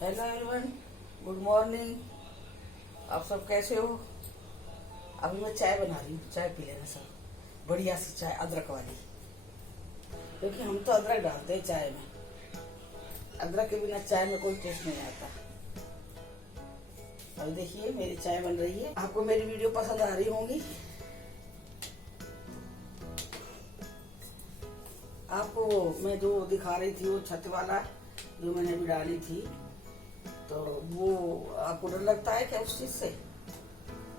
Hello everyone, good morning. आप सब कैसे हो? अभी मैं चाय बना रही हूँ, चाय पी लेना सब। बढ़िया सी चाय, अदरक वाली, क्योंकि हम तो अदरक डालते हैं चाय में। अदरक के बिना चाय में कोई टेस्ट नहीं आता। अब देखिए मेरी चाय बन रही है। आपको मेरी वीडियो पसंद आ रही होंगी। आपको मैं जो दिखा रही थी वो छत वाला जो मैंने अभी डाली थी, तो वो आपको डर लगता है क्या उस चीज से?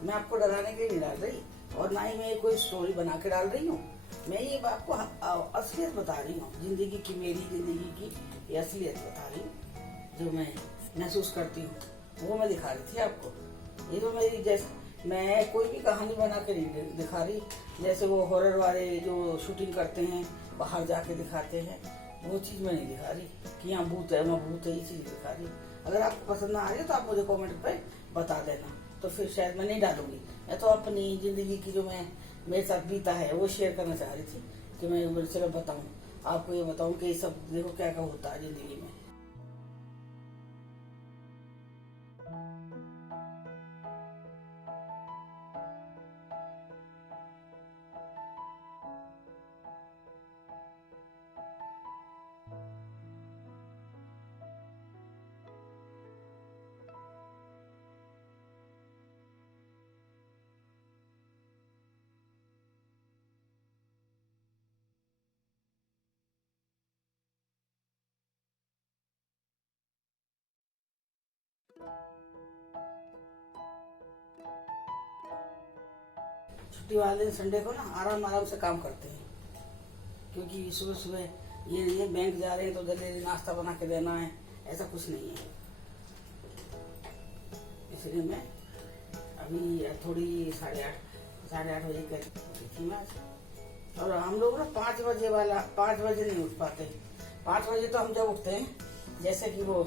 मैं आपको डराने के लिए नहीं डाल रही, और ना ही मैं कोई स्टोरी बना के डाल रही हूँ। मैं ये आपको असलियत बता रही हूँ, जिंदगी की, मेरी जिंदगी की ये असलियत बता रही हूँ। जो मैं महसूस करती हूँ वो मैं दिखा रही थी आपको। ये तो मेरी, जैसे मैं कोई भी कहानी बना के नहीं दिखा रही, जैसे वो हॉरर वाले जो शूटिंग करते हैं बाहर जाके दिखाते हैं, वो चीज मैं नहीं दिखा रही कि यहाँ भूत है वहाँ भूत है, ये चीज दिखा रही। अगर आपको पसंद ना आ रही तो आप मुझे कमेंट पे बता देना, तो फिर शायद मैं नहीं डालूंगी। मैं तो अपनी जिंदगी की जो मैं मेरे साथ बीता है वो शेयर करना चाह रही थी, कि मैं चलो बताऊं आपको, ये बताऊं कि ये सब देखो क्या क्या होता है जिंदगी में। छुट्टी वाले दिन संडे को ना आराम आराम से काम करते हैं, क्योंकि सुबह सुबह ये बैंक जा रहे हैं तो जल्दी नाश्ता बना के देना है, ऐसा कुछ नहीं है। इसलिए मैं अभी थोड़ी 8:30 बजे कर थी मैं। और हम लोग ना 5 बजे नहीं उठ पाते। 5 बजे तो हम जब उठते हैं, जैसे कि वो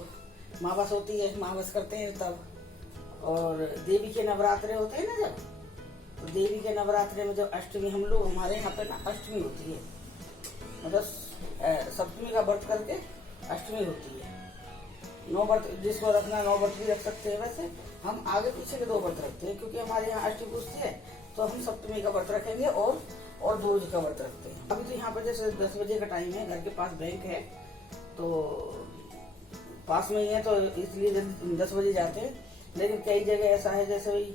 मावस होती है, मावस करते हैं तब, और देवी के नवरात्रे होते हैं ना जब, तो देवी के नवरात्रे में जब अष्टमी, हम लोग हमारे यहाँ पे ना अष्टमी होती है, मतलब सप्तमी का व्रत करके अष्टमी होती है। 9 व्रत जिसको रखना 9 व्रत भी रख सकते हैं। वैसे हम आगे पीछे के 2 व्रत रखते हैं, क्योंकि हमारे यहाँ अष्टमी पूजती है, तो हम सप्तमी का व्रत रखेंगे और 2 रोज का व्रत रखते हैं। अभी तो यहाँ पर जैसे 10 बजे का टाइम है, घर के पास बैंक है, तो पास में ही है, तो इसलिए 10 बजे जाते हैं। लेकिन कई जगह ऐसा है जैसे भाई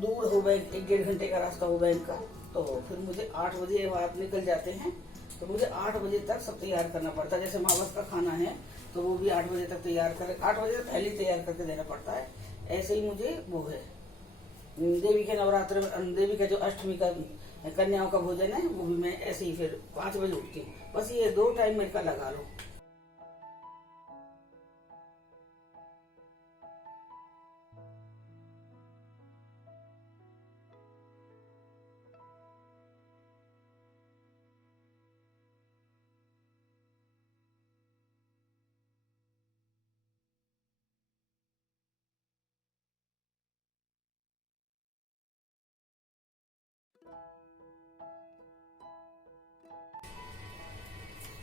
दूर हो बैंक, 1-1.5 घंटे का रास्ता हो बैंक का, तो फिर मुझे 8 बजे आप निकल जाते हैं, तो मुझे 8 बजे तक सब तैयार करना पड़ता है। जैसे मावस का खाना है तो वो भी 8 बजे तक तैयार कर, 8 बजे पहले तैयार करके देना पड़ता है। ऐसे ही मुझे वो है, देवी के नवरात्र में, देवी का जो अष्टमी का कन्याओं का भोजन है, वो भी मैं ऐसे ही फिर 5 बजे उठती हूँ। बस ये 2 टाइम मेरे का लगा लो।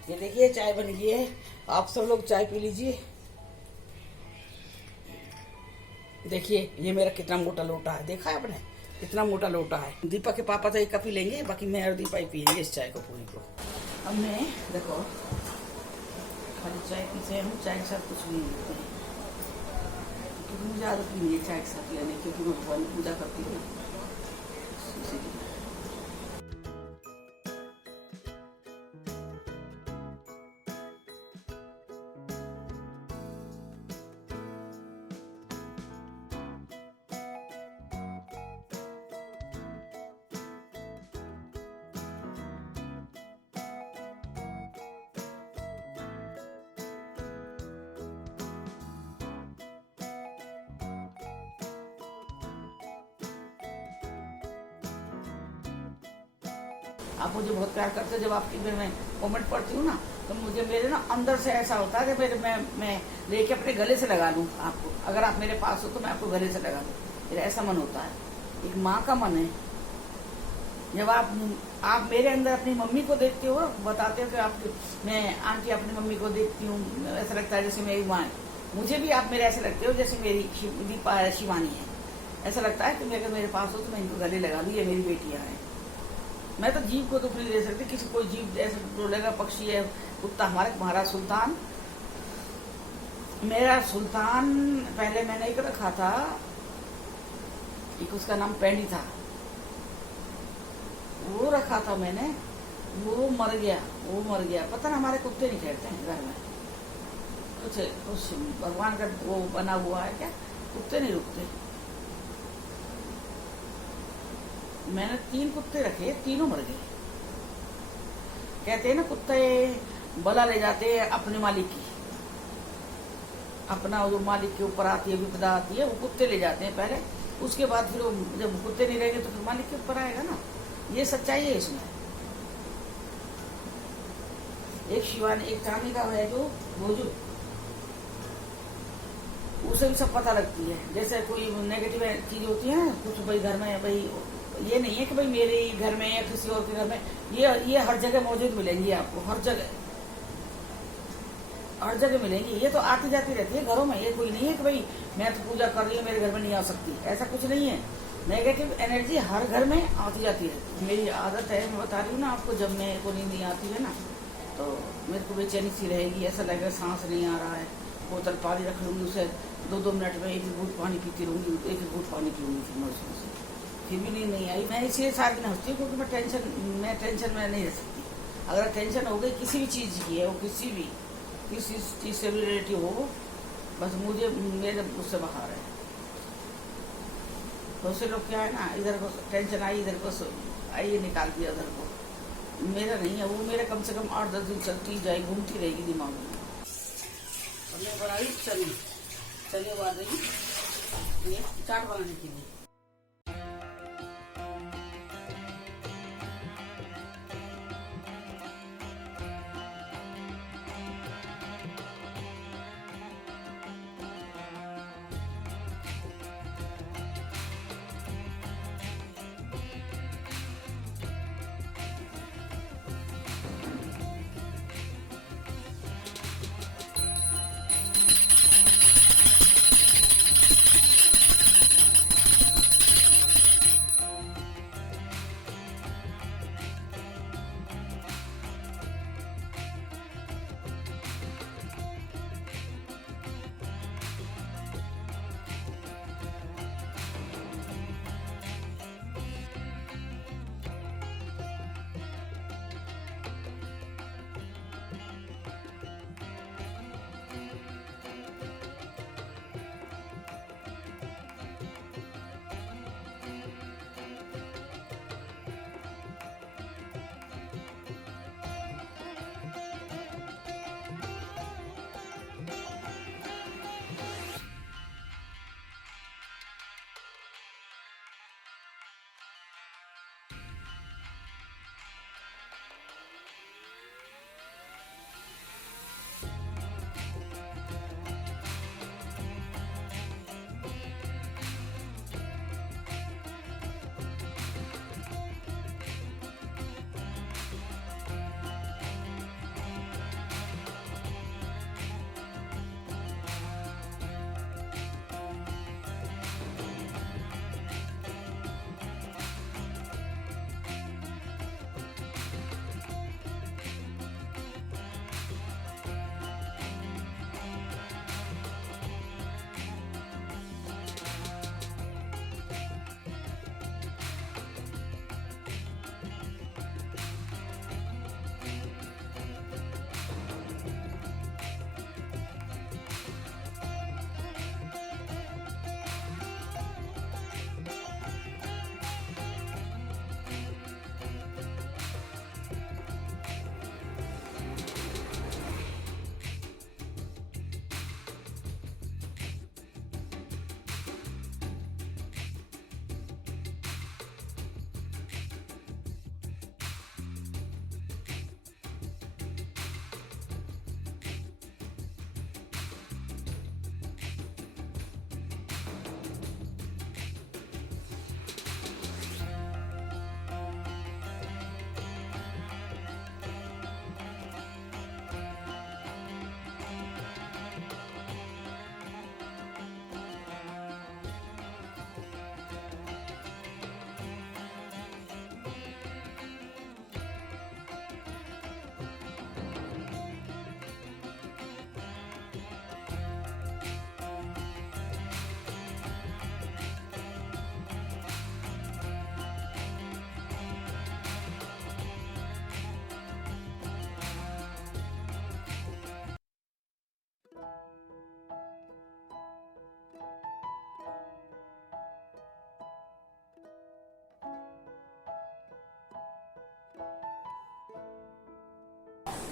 ये देखिए चाय बन गई है, आप सब लोग चाय पी लीजिए। देखिए ये मेरा कितना मोटा लोटा है, देखा है आपने कितना मोटा लोटा है। दीपा के पापा तो 1 कप ही लेंगे, बाकी मैं और दीपा ही पियेंगे इस चाय को पूरी को। अब मैं देखो खाली चाय पीते हैं, चाय के साथ कुछ भी नहीं लेते हैं, क्योंकि मुझे आदत नहीं है चाय के साथ लेने, क्योंकि मैं भगवान की पूजा करती हूँ इसीलिए। आप मुझे बहुत प्यार करते हो, जब आपकी मैं कमेंट पढ़ती हूँ ना, तो मुझे मेरे ना अंदर से ऐसा होता है कि मेरे मैं लेके अपने गले से लगा लूँ आपको। अगर आप मेरे पास हो तो मैं आपको गले से लगा लूँ, मेरा ऐसा मन होता है। एक माँ का मन है। जब आप मेरे अंदर अपनी मम्मी को देखते हो, बताते हो कि आप, मैं आंटी अपनी मम्मी को देखती हूँ, ऐसा लगता है जैसे मेरी माँ है। मुझे भी आप मेरे ऐसे लगते हो जैसे मेरी शिवानी है। ऐसा लगता है कि मैं अगर मेरे पास हो तो मैं इनको गले लगा लूँ, ये मेरी बेटियां हैं। मैं तो जीव को दुख नहीं दे सकती, किसी कोई जीव ऐसे बोलेगा पक्षी है कुत्ता। हमारा सुल्तान, मेरा सुल्तान पहले मैंने एक रखा था, एक उसका नाम पैंडी था, वो रखा था मैंने, वो मर गया। पता ना, हमारे कुत्ते नहीं खेलते हैं घर में, कुछ भगवान का वो बना हुआ है क्या, कुत्ते नहीं रुकते। मैंने 3 कुत्ते रखे, तीनों मर गए। कहते हैं ना कुत्ते बला ले जाते हैं अपने मालिक की, अपना जो मालिक के ऊपर आती है विपदा आती है, वो कुत्ते ले जाते हैं पहले, उसके बाद फिर वो जब कुत्ते नहीं रहेंगे तो फिर मालिक के ऊपर आएगा ना। ये सच्चाई है इसमें। एक शिवानी, एक चांदी का है जो भोजू, उसे भी सब पता लगती है। जैसे कोई नेगेटिव चीज होती है ना कुछ, भाई घर में, भाई ये नहीं है कि भाई मेरे घर में या किसी और के घर में, ये हर जगह मौजूद मिलेंगी आपको, हर जगह मिलेंगी। ये तो आती जाती रहती है घरों में। ये कोई नहीं है कि भाई मैं तो पूजा कर रही हूँ मेरे घर में नहीं आ सकती, ऐसा कुछ नहीं है। नेगेटिव एनर्जी हर घर में आती जाती है। मेरी आदत है, मैं बता रही हूँ ना आपको, जब मेरे को नींद नहीं आती है ना तो मेरे को बेचैनी सी रहेगी, ऐसा लगेगा सांस नहीं आ रहा है। बोतल पानी रख लूंगी, उसे 2-2 मिनट में एक घूंट पानी पीती रहूंगी, एक घूंट पानी पीऊंगी, फिर मैं उसमें से फिर भी नींद नहीं आई। मैं इसलिए सारी दिन हंसती हूँ क्योंकि मैं टेंशन में नहीं रह सकती। अगर टेंशन हो गई किसी भी चीज़ की है, वो किसी चीज़ से भी रिलेटिव हो, बस मेरे उससे बाहर है। बहुत से लोग क्या है ना, इधर को टेंशन आई, इधर को आइए निकाल दिया उधर को। मेरा नहीं है वो, मेरा कम से कम 8-10 दिन चलती जाए, घूमती रहेगी दिमाग में। हमने बनाई चने उबाल रही, ये चाट बनाने के लिए।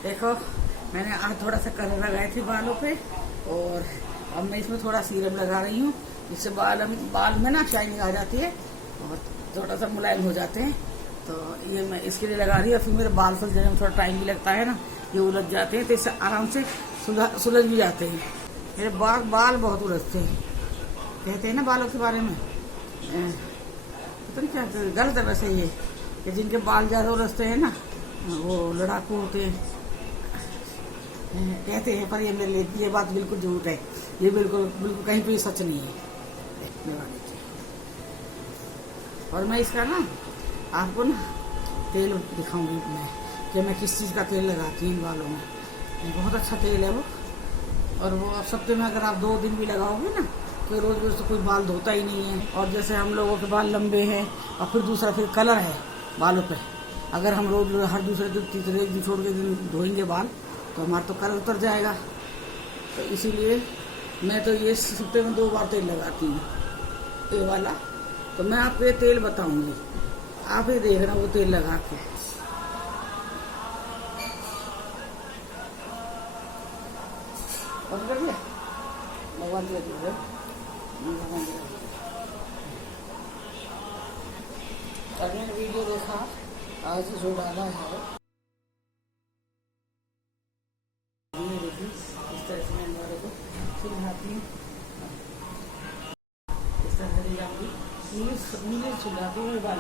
देखो मैंने आज थोड़ा सा कलर लगाए थे बालों पे, और अब मैं इसमें थोड़ा सीरम लगा रही हूँ, जिससे बाल में ना शाइनिंग आ जाती है और थोड़ा सा मुलायम हो जाते हैं। तो ये मैं इसके लिए लगा रही हूँ। फिर मेरे बाल सुलझने में थोड़ा टाइम भी लगता है ना, ये उलझ जाते हैं, तो इससे आराम से सुलझ भी जाते हैं। मेरे बाल बहुत उलझते हैं, कहते हैं ना बालों के बारे में, पता नहीं क्या गलत है वैसे ये, कि जिनके बाल ज्यादा उलझते हैं ना वो लड़ाकू होते हैं, कहते हैं। पर ये मेरे लिए ये बात बिल्कुल झूठ है, ये बिल्कुल बिल्कुल कहीं पे सच नहीं है। और मैं इसका ना आपको ना तेल दिखाऊंगी मैं, कि मैं किस चीज़ का तेल लगाती हूँ बालों में। बहुत अच्छा तेल है वो, और वो आप सप्ताह में अगर आप 2 दिन भी लगाओगे ना, कोई रोज रोज तो कोई बाल धोता ही नहीं है। और जैसे हम लोगों के बाल लंबे हैं और फिर दूसरा फिर कलर है बालों पे, अगर हम रोज हर दूसरे दिन तीसरे दिन छोड़ के दिन धोएंगे बाल तो हमारा तो कलर उतर जाएगा। तो इसीलिए मैं तो ये सप्ताह में 2 बार तेल लगाती हूँ, ये वाला। तो मैं आपको ये तेल बताऊंगी, आप ही देखना वो तेल लगा के। बंद कर दिया, भगवान जी कल मैंने वीडियो देखा, आज जो डाला है इस तरह से मैं वाले को सुलझाती हूँ, इस तरह से जाऊँगी नीले सुलझाती हूँ बाल।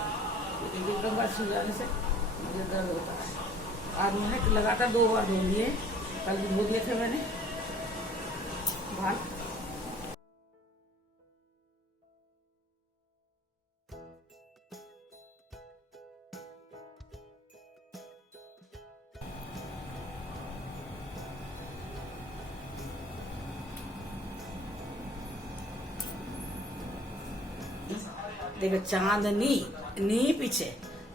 एक बार सुलझाने से मुझे दर्द होता है। आज मैंने लगातार 2 बार धो लिए, कल भी धो दिए थे मैंने बाल। देखो चांदनी नी पीछे,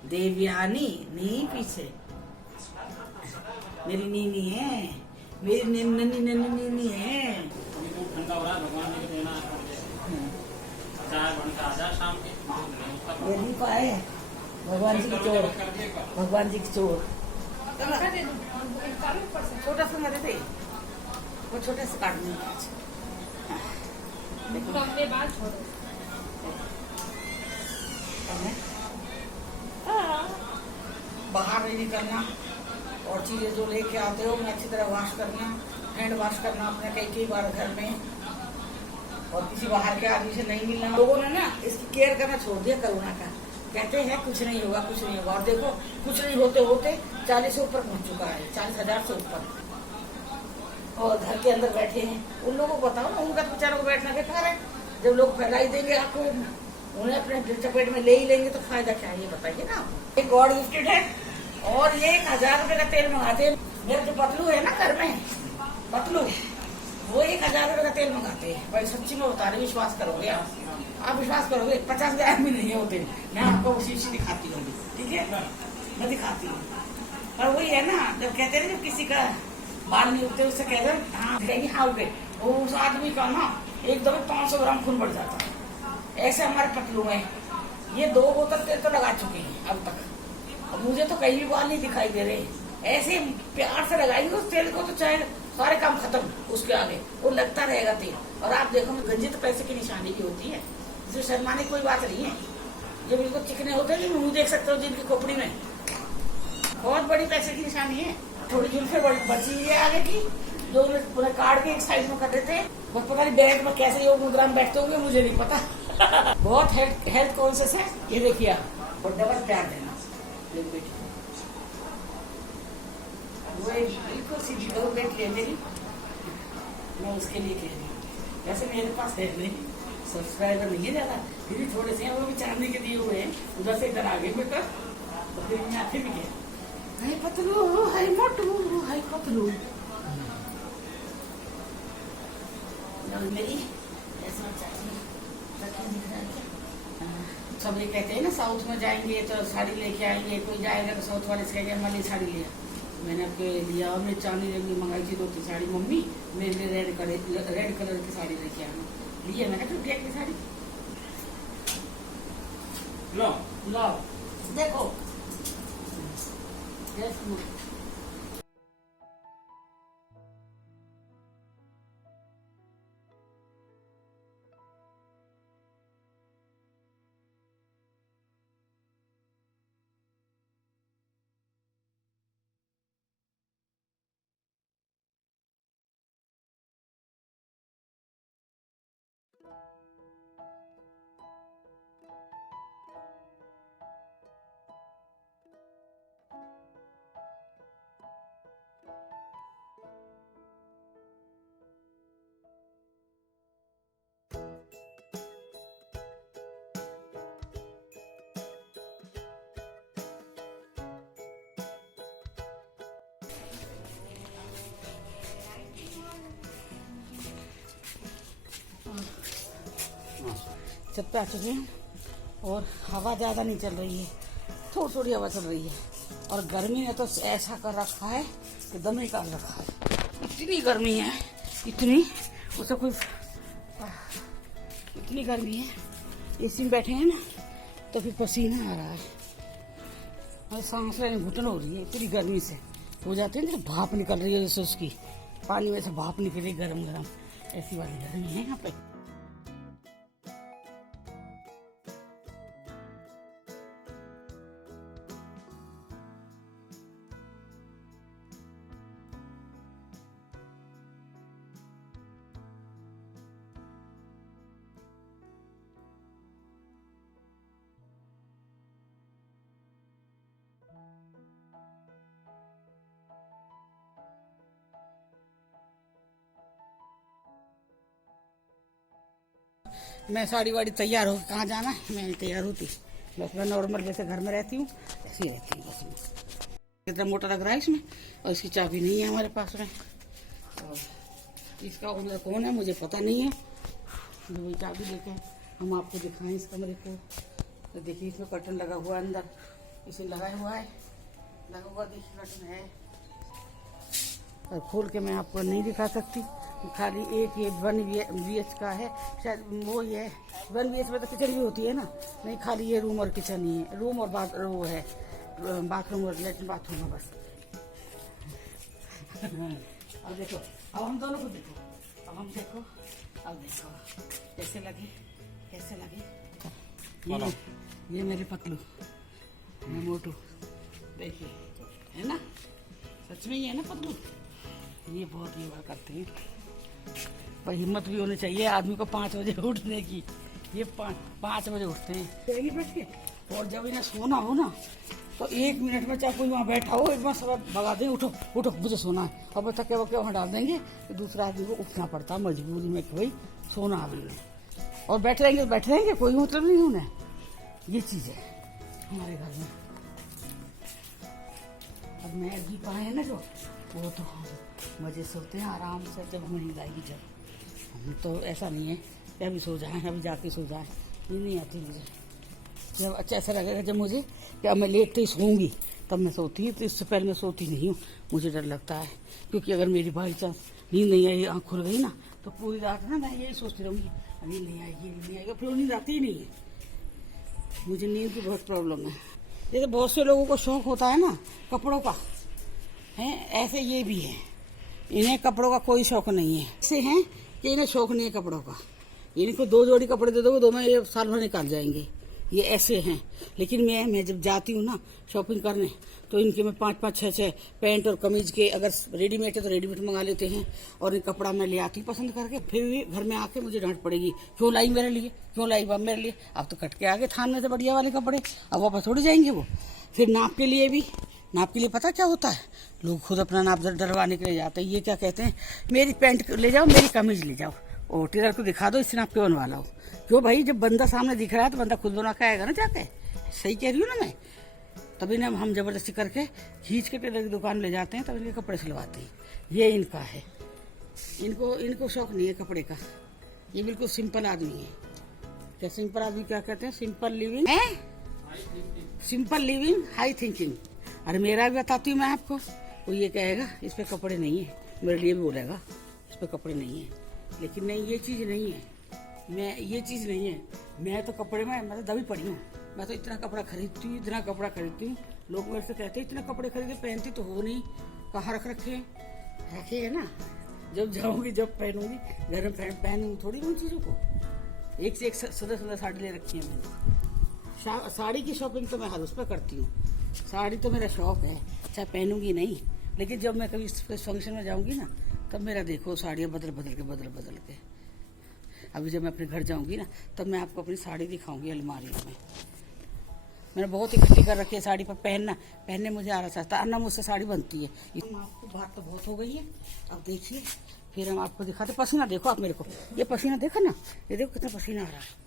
देवयानी नी पीछे, मेरी नीनी है, मेरी नन्नी नन्नी नीनी है। ठंडा हो रहा है, भगवान जी को देना चाय बनता आजा शाम के। ये नहीं पाए भगवान जी की चोर, भगवान जी की चोर। छोटा सा मेरे थे, वो छोटे से काट देंगे आज। बाहर नहीं निकलना, और चीजें जो लेके आते हो उन्हें अच्छी तरह वॉश करना, हैंड वॉश करना अपने कई बार घर में, और किसी बाहर के आदमी से नहीं मिलना। लोगों ने ना इसकी केयर करना छोड़ दिया कोरोना का, कहते हैं कुछ नहीं होगा कुछ नहीं होगा, और देखो कुछ नहीं होते होते 40 से ऊपर पहुंच चुका है, 40,000 से ऊपर, और घर के अंदर बैठे हैं। उन लोगों को बताओ ना, उनका बेचारों को बैठना बेकार है। जब लोग फैला ही देंगे आपको, उन्हें अपने चपेट में ले ही लेंगे तो फायदा क्या है, ये बताइए ना। ये गॉड गिफ्टेड है, और ये 1,000 रुपए का तेल मंगाते हैं। मेरा जो पतलू है ना घर में, पतलू, वो 1,000 रुपए का तेल मंगाते हैं। भाई सच्ची में बता रही, विश्वास करोगे आप विश्वास करोगे, 50,000 भी नहीं होते। मैं आपको वो शीशी दिखाती हूँ, ठीक है, मैं दिखाती हूँ। पर वही है ना, जब कहते हैं जब किसी का बाल नहीं उगते, उससे कहते हैं हाँ कहेंगे हाँ उगे, वो उस आदमी का ना एकदम 500 ग्राम खून बढ़ जाता है। ऐसे हमारे पतलू में ये 2 बोतल तेल तो लगा चुके हैं अब तक, और मुझे तो कहीं भी बाल नहीं दिखाई दे रहे। ऐसे प्यार से लगाएंगे उस तेल को तो चाहे सारे काम खत्म, उसके आगे वो लगता रहेगा तेल। और आप देखो गंजे तो पैसे की निशानी भी होती है, इसमें शर्माने की कोई बात नहीं है। ये बिल्कुल चिकने होते हैं, मुंह देख सकते हो जिनकी खोपड़ी में, बहुत बड़ी पैसे की निशानी है। थोड़ी जुल्फे बड़ी बची है आगे की, जो पूरा काट के एक साइड में कर देते हैं। वो पता नहीं बैंक में कैसे योग मुद्रा में बैठते होंगे, मुझे नहीं पता। बहुत हेल्थ कॉन्शियस है। ये देखिए आप, और डबल प्यार देना बेटी, वो बिल्कुल सीधी 2 बेटी है मेरी, मैं उसके लिए कह रही हूँ। वैसे मेरे पास है नहीं, सब्सक्राइबर नहीं है ज्यादा, फिर भी थोड़े से हैं, वो भी चांदनी के दिए हुए हैं। उधर से इधर आ गए बेटा, तो फिर मैं आते भी गया, हाय पतलू हाय मोटू हाय पतलू मेरी। सब ये कहते हैं ना साउथ में जाएंगे तो साड़ी लेके आएंगे, कोई जाएगा तो साउथ वाले से कहेंगे मम्मी साड़ी लिया। मैंने आपके लिया, और मैं चांदी रंग की मंगाई थी 2-3 साड़ी, मम्मी मेरे लिए रेड कलर की साड़ी लेके आना, लिया मैंने 50 की साड़ी। लो देखो छत पे आ चुके हैं और हवा ज़्यादा नहीं चल रही है, थोड़ी थोड़ी हवा चल रही है। और गर्मी ने तो ऐसा कर रखा है कि दम निकाल रखा है। इतनी गर्मी है, इतनी उसे कोई इतनी गर्मी है। एसी में बैठे हैं ना तो फिर पसीना आ रहा है और सांस लेने घुटन हो रही है इतनी गर्मी से। हो जाती है ना भाप निकल रही है जैसे उसकी पानी में से भाप निकल रही गरम गरम, ऐसी वाली गर्मी है यहाँ पे। मैं साड़ी वाड़ी तैयार हो कहाँ जाना है, मैं नहीं तैयार होती, बस मैं नॉर्मल जैसे घर में रहती हूँ ऐसे ही रहती हूँ बस। मैं कितना मोटा लग रहा है इसमें, और इसकी चाबी नहीं है हमारे पास में, और इसका ओनर कौन है मुझे पता नहीं है। जो वही चाबी लेके हम आपको दिखाएं इस कमरे को। तो देखिए इसमें कर्टन लगा हुआ है, अंदर इसे लगाया हुआ है, लगा हुआ देखिए कर्टन है। और खोल के मैं आपको नहीं दिखा सकती, खाली एक ये 1 BH का है शायद, वो ही है 1 BH में तो किचन भी होती है ना, नहीं खाली ये रूम और किचन ही है, रूम और वो है बाथरूम और लेटरिन बाथरूम है बस। अब देखो, अब हम दोनों को देखो, अब हम देखो, अब देखो कैसे लगे, कैसे लगे। ये मेरे पतलू, मैं मोटू, देखिए है ना, सच में ही है ना पतलू। ये बहुत ये बात करते हैं, पर हिम्मत भी होनी चाहिए आदमी को 5 बजे उठने की। ये 5 बजे उठते हैं बैठ के, और जब इन्हें सोना हो ना तो 1 मिनट में चाहे कोई वहाँ बैठा हो एक बार सब भगा देंगे, उठो उठो मुझे सोना है, और बच्चा क्या क्या वहाँ डाल देंगे, तो दूसरा आदमी को उठना पड़ता है मजबूरी में कि भाई सोना अभी में, और बैठे रहेंगे कोई मतलब नहीं उन्हें। ये चीज़ है हमारे घर में। अब मैं भी पाए ना जो वो तो मजे से सोते हैं आराम से, जब हमें नींद आएगी जब। हम तो ऐसा नहीं है कि अभी सो जाएं, अभी जाके सो जाएं, नींद नहीं आती मुझे। जब अच्छा ऐसा लगेगा जब मुझे कि अब मैं लेटते ही सोऊंगी तब मैं सोती हूँ, तो इससे पहले मैं सोती नहीं हूँ, मुझे डर लगता है। क्योंकि अगर मेरी बाई चांस नींद नहीं आई, आँख खुल गई ना, तो पूरी रात ना मैं यही सोचती रहूँगी नींद नहीं आएगी, नींद नहीं आएगी, फिर नींद आती ही नहीं है। मुझे नींद की बहुत प्रॉब्लम है। जैसे बहुत से लोगों को शौक होता है ना कपड़ों का, है ऐसे ये भी है, इन्हें कपड़ों का कोई शौक नहीं है। ऐसे हैं कि इन्हें शौक नहीं है कपड़ों का, इनको 2 जोड़ी कपड़े दे दोगे 2 में ये साल भर निकाल जाएंगे, ये ऐसे हैं। लेकिन मैं जब जाती हूँ ना शॉपिंग करने, तो इनके मैं 5-5, 6-6 पैंट और कमीज के, अगर रेडीमेड है तो रेडीमेड मंगा लेते हैं, और इन कपड़ा मैं ले आती पसंद करके। फिर भी घर में आके मुझे डांट पड़ेगी, क्यों लाई मेरे लिए, क्यों लाई मेरे लिए, अब तो कट के आगे थान में से बढ़िया वाले कपड़े, अब वापस थोड़ी जाएंगे वो। फिर नाप के लिए भी, नाप के लिए पता क्या होता है, लोग खुद अपना नाप डरवाने के लिए जाते हैं। ये क्या कहते हैं, मेरी पैंट ले जाओ, मेरी कमीज ले जाओ, और टेलर को दिखा दो इससे नाप के बनवा लाओ। क्यों भाई, जब बंदा सामने दिख रहा है तो बंदा खुद बना के आएगा ना जाके। सही कह रही हूँ ना मैं। तभी ना हम जबरदस्ती करके खींच के टेलर की दुकान में ले जाते हैं, तब इनके कपड़े सिलवाते हैं। ये इनका है, इनको शौक नहीं है कपड़े का। ये बिल्कुल सिंपल आदमी है। क्या सिंपल आदमी क्या कहते हैं, सिंपल लिविंग है, सिंपल लिविंग हाई थिंकिंग। अरे मेरा भी बताती हूँ मैं आपको, वो ये कहेगा इस पे कपड़े नहीं है, मेरे लिए भी बोलेगा इस पे कपड़े नहीं है, लेकिन नहीं ये चीज़ नहीं है, ये चीज़ नहीं है। मैं तो कपड़े में मैं तो दबी पड़ी हूँ, मैं तो इतना कपड़ा खरीदती हूँ, इतना कपड़ा खरीदती हूँ। लोग मेरे से कहते हैं इतने कपड़े खरीदे, पहनती तो हो नहीं, कहाँ रखे है ना, जब जाऊँगी जब पहनूंगी, घर में पहनूंगी थोड़ी उन चीज़ों को। एक से एक सुंदर साड़ी ले रखी है मैंने। साड़ी की शॉपिंग तो मैं हर उस पर करती हूँ, साड़ी तो मेरा शौक है, चाहे पहनूंगी नहीं, लेकिन जब मैं कभी फंक्शन में जाऊंगी ना, तब मेरा देखो साड़ियाँ बदल बदल के। अभी जब मैं अपने घर जाऊंगी ना, तब मैं आपको अपनी साड़ी दिखाऊंगी अलमारी में। मैंने बहुत इकट्ठी कर रखी है साड़ी, पर पहनने मुझे आ रहा चाहता, अन्ना मुझसे साड़ी बनती है। आपको बात तो बहुत हो गई है, अब देखिए फिर हम आपको दिखाते। पसीना देखो आप मेरे को, ये पसीना देखो ना, ये देखो कितना पसीना आ रहा है।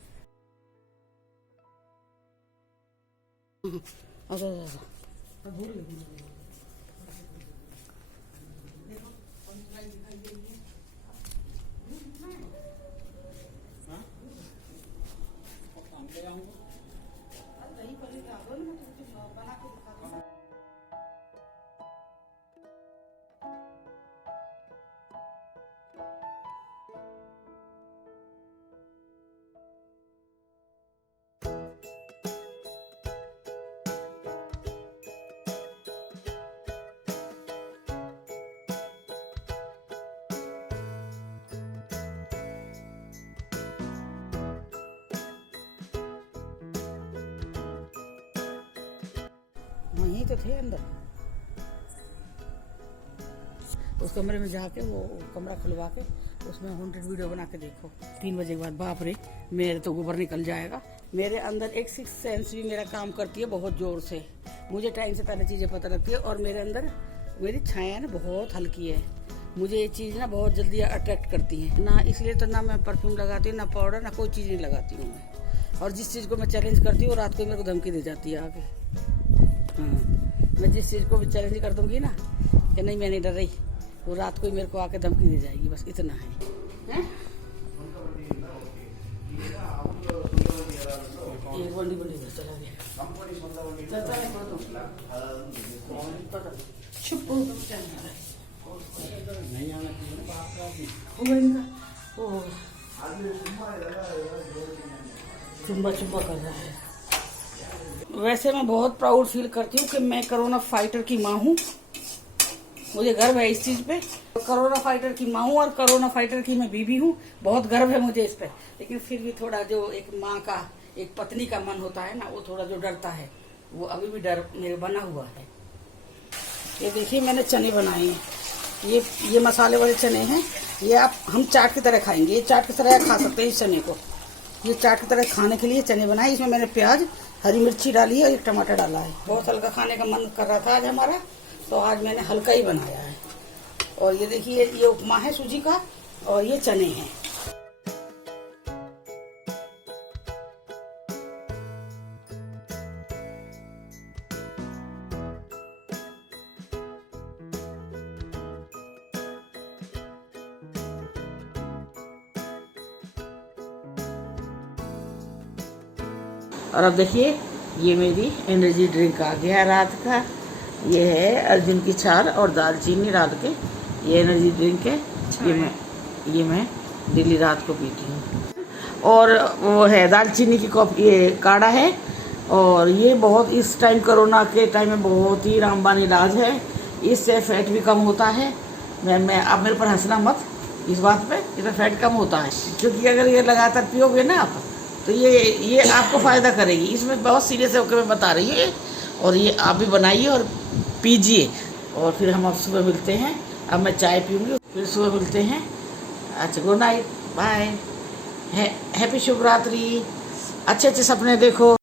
हाँ यही तो थे अंदर। उस कमरे में जाके वो कमरा खुलवा के उसमें हॉन्टेड वीडियो बना के देखो 3 बजे के बाद। बाप रे, मेरे तो गोबर निकल जाएगा। मेरे अंदर एक सिक्स सेंस भी मेरा काम करती है बहुत जोर से। मुझे टाइम से पहले चीज़ें पता लगती है, और मेरे अंदर मेरी छाया ना बहुत हल्की है। मुझे ये चीज़ ना बहुत जल्दी अट्रैक्ट करती है ना, इसलिए तो ना मैं परफ्यूम लगाती हूँ, ना पाउडर, ना कोई चीज़ नहीं लगाती हूँ मैं। और जिस चीज़ को मैं चैलेंज करती हूँ रात को मेरे को धमकी दे जाती है आगे। हाँ, मैं जिस चीज़ को भी चैलेंज कर दूँगी ना कि नहीं मैं नहीं डर रही, वो रात को ही मेरे को आके धमकी दे जाएगी। बस इतना है। ये बंडी चला गया। चुप नहीं आना चुम्बा कर रहा है। वैसे मैं बहुत प्राउड फील करती हूँ कि मैं कोरोना फाइटर की माँ हूँ। मुझे गर्व है इस चीज पे। कोरोना फाइटर की माँ हूँ और कोरोना फाइटर की मैं बीबी हूँ। बहुत गर्व है मुझे इस पे। लेकिन फिर भी थोड़ा जो एक माँ का, एक पत्नी का मन होता है ना, वो थोड़ा जो डरता है, वो अभी भी डर मेरे बना हुआ है। ये देखिए मैंने चने बनाए हैं। ये मसाले वाले चने हैं। ये हम चाट की तरह खाएंगे। ये चाट की तरह खा सकते हैं इस चने को। ये चाट की तरह खाने के लिए चने बनाए। इसमें मैंने प्याज, हरी मिर्ची डाली है और एक टमाटर डाला है। बहुत हल्का खाने का मन कर रहा था आज हमारा, तो आज मैंने हल्का ही बनाया है। और ये देखिए ये उपमा है सूजी का, और ये चने हैं। और अब देखिए ये मेरी एनर्जी ड्रिंक आ गया रात का। ये है अर्जुन की छाल और दालचीनी डाल के ये एनर्जी ड्रिंक है। ये मैं डेली रात को पीती हूँ। और वो है दालचीनी की कॉफी, ये काढ़ा है। और ये बहुत इस टाइम कोरोना के टाइम में बहुत ही रामबान इलाज है। इससे फैट भी कम होता है। मैं आप मेरे पर हंसना मत इस बात पे, इसमें फैट कम होता है। क्योंकि अगर ये लगातार पियोगे ना आप, तो ये आपको फ़ायदा करेगी। इसमें बहुत सीरियस होकर मैं बता रही हूँ। और ये आप भी बनाइए और पीजिए। और फिर हम अब सुबह मिलते हैं। अब मैं चाय पीऊँगी, फिर सुबह मिलते हैं। अच्छा, गुड नाइट, बाय, हैप्पी शुभ रात्रि, अच्छे अच्छे सपने देखो।